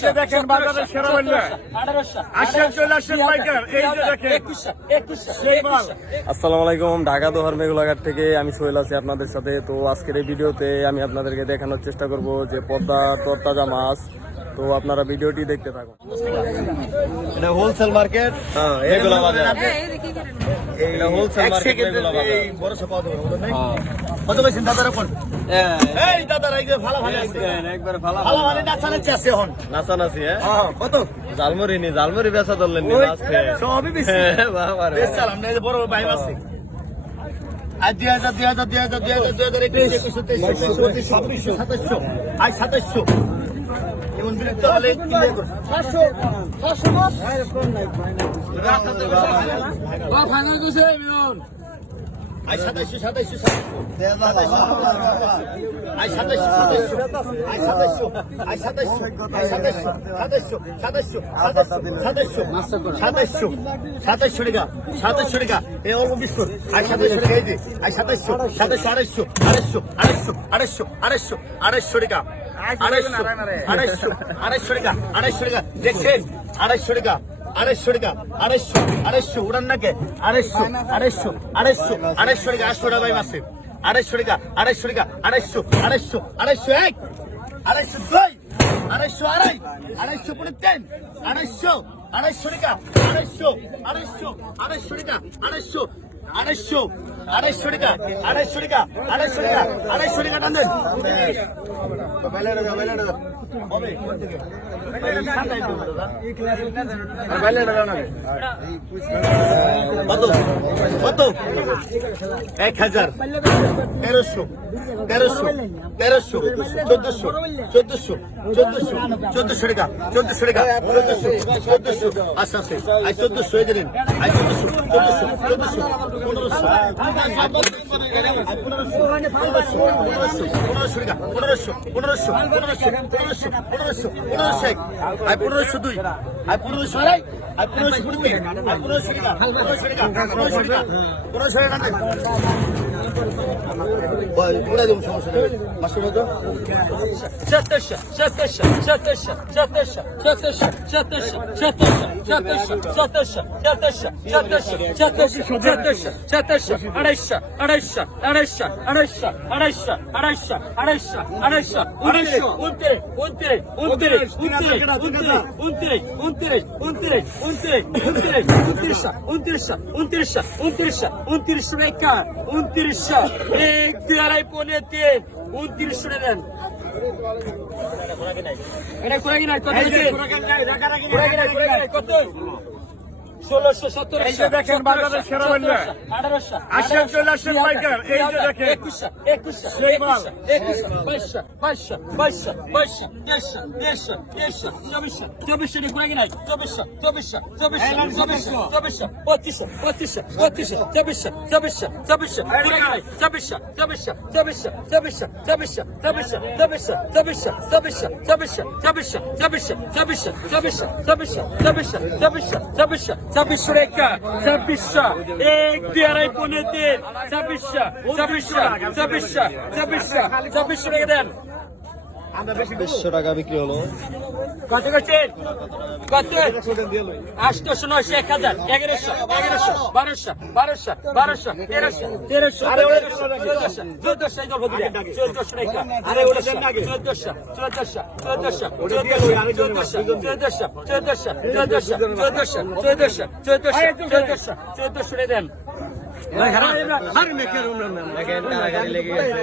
যে দেখেন বাজারের সেরা মূল্য। আসেন চলে আসেন পাইকার। এই যে দেখেন। আসসালামু আলাইকুম ঢাকা দোহার মেঘলাঘাট থেকে আমি সোহেল আছি আপনাদের সাথে। তো আজকের এই ভিডিওতে আমি আপনাদেরকে দেখানোর চেষ্টা করব যে পদ্মা তরতাজা মাছ। তো আপনারা ভিডিওটি দেখতে থাকুন। এটা হোলসেল মার্কেট বাজার। এক হ্যাঁ। কত পাইছেন দাদারা কোন? হ্যাঁ। এই হ্যাঁ, আছে কত? জালমুরি নি জালমুরি বেচা ধরলেন নি মাছ খেয়ে সবই বেশি বাবা রে বেশ চালাম না বড় ভাই মাছ সাতাশশো নিমন্ত্রিত হলে ফাইনাল কইছে মিলন। আই সাতাইশো সাতাইশো আই সাতাইশো আই সাতাইশো আই সাতাইশো আই সাতাইশো আড়াইশো সাতাইশো সাতাইশো সাতাইশো সাতাইশো টাকা সাতাইশো টাকা। এ অল্প বিস্কুট। আই সাতাইশো টাকা আড়াইশো আড়াইশো আড়াইশো আড়াইশো আড়াইশো আড়াইশো টাকা। আড়াইশো আড়াইশো আড়াইশো টাকা আড়াইশো টাকা। দেখছেন? আড়াইশো টাকা আড়াইশো টাকা, আড়াইশো আড়াইশো, উড়ান নাকে। আড়াইশো আড়াইশো আড়াইশো আড়াইশো টাকা আটশো টাকা ভাই মাসে। আড়াইশো টাকা আড়াইশো টাকা, আড়াইশো আড়াইশো আড়াইশো এক, আড়াইশো দুই, আড়াইশো আড়াই, আড়াইশো পনেরো তিন আড়াইশো আড়াইশো টাকা, আড়াইশো আড়াইশো আড়াইশো টাকা, আড়াইশো আড়াইশো আড়াইশো টাকা আড়াইশো টাকা আড়াইশো টাকা আড়াইশো টাকা টান দেন। কত? কত? এক হাজার। তেরোশো তেরোশো। তেরোশো চোদ্দশো চোদ্দশো চোদ্দশো চোদ্দশো টাকা চোদ্দশো টাকা চোদ্দশো চোদ্দশো আচ্ছা আচ্ছা আজ চোদ্দশো এই দিলেন আজ চোদ্দশো চোদ্দশো চোদ্দশো পনেরোশো পনেরোশো পনেরোশো পনেরোশো পনেরোশো পনেরোশো এক আই পনেরোশো দুই আই পনেরোশো আড়াই আই পনেরোশো পনেরো তিন আই পনেরোশো টাকা পনেরোশো টাকা পনেরোশো টাকা পনেরোশো টাকা পুরা দেবো সমস্যা নেই পাঁচশো টাকা Çatışa, çatışa, çatışa, çatışa, çatışa, çatışa, çatışa, çatışa, çatışa, çatışa, çatışa, çatışa, çatışa, çatışa, araşa, araşa, araşa, araşa, araşa, araşa, araşa, araşa, araşa, untere, untere, untere, untere, untere, untere, untere, untere, untere, untere, untirisha, untirisha, untirisha, untirisha, untirisha beka, আচ্ছা এক দুই আড়াই পনেরো তিন উনত্রিশশো নেন এটা কোরাকি নাই কত ষোলোশো সত্তর এই যে দেখেন বাজারের সেরা মূল্য। আঠারোশো আসেন চলে আসেন পাইকার এই যে দেখেন একুশশো একুশশো মাল। একুশশো বাইশশো বাইশশো বাইশশো বাইশশো দেড়শো দেড়শো দেড়শো চব্বিশশো চব্বিশশো করে কিনা চব্বিশশো চব্বিশশো চব্বিশশো চব্বিশশো চব্বিশশো পঁচিশশো পঁচিশশো পঁচিশশো চব্বিশশো চব্বিশশো চব্বিশশো করে কিনা চব্বিশশো চব্বিশশো চব্বিশশো চব্বিশশো চব্বিশশো চব্বিশশো চব্বিশশো চব্বিশশো চব্বিশশো চব্বিশশো চব্বিশশো চব্বিশশো চব্বিশশো চব্বিশশো চব্বিশশো চব্বিশশো চব্বিশশো চব্বিশশো চব্বিশশো ছাব্বিশশো রেখা, ছাব্বিশশো। এক দুই আড়াই পনেরো তিন ছাব্বিশশো ছাব্বিশশো ছাব্বিশশো ছাব্বিশশো ছাব্বিশশো রেখে দেন। দেড়শো টাকা বিক্রি হলো। কত করছেন কত? আটশো নয়শো এক হাজার এগারোশো এগারোশো বারোশো বারোশো বারোশো তেরোশো তেরোশো চোদ্দশো চোদ্দশো চোদ্দশো রেখা। চোদ্দশো চোদ্দশো চোদ্দশো চোদ্দশো চোদ্দশো চোদ্দশো চোদ্দশো চোদ্দশো চোদ্দশো চোদ্দশো চোদ্দশো চোদ্দশো চোদ্দশো দেন। দেখেন টাকা গাড়ি লেগে গেছে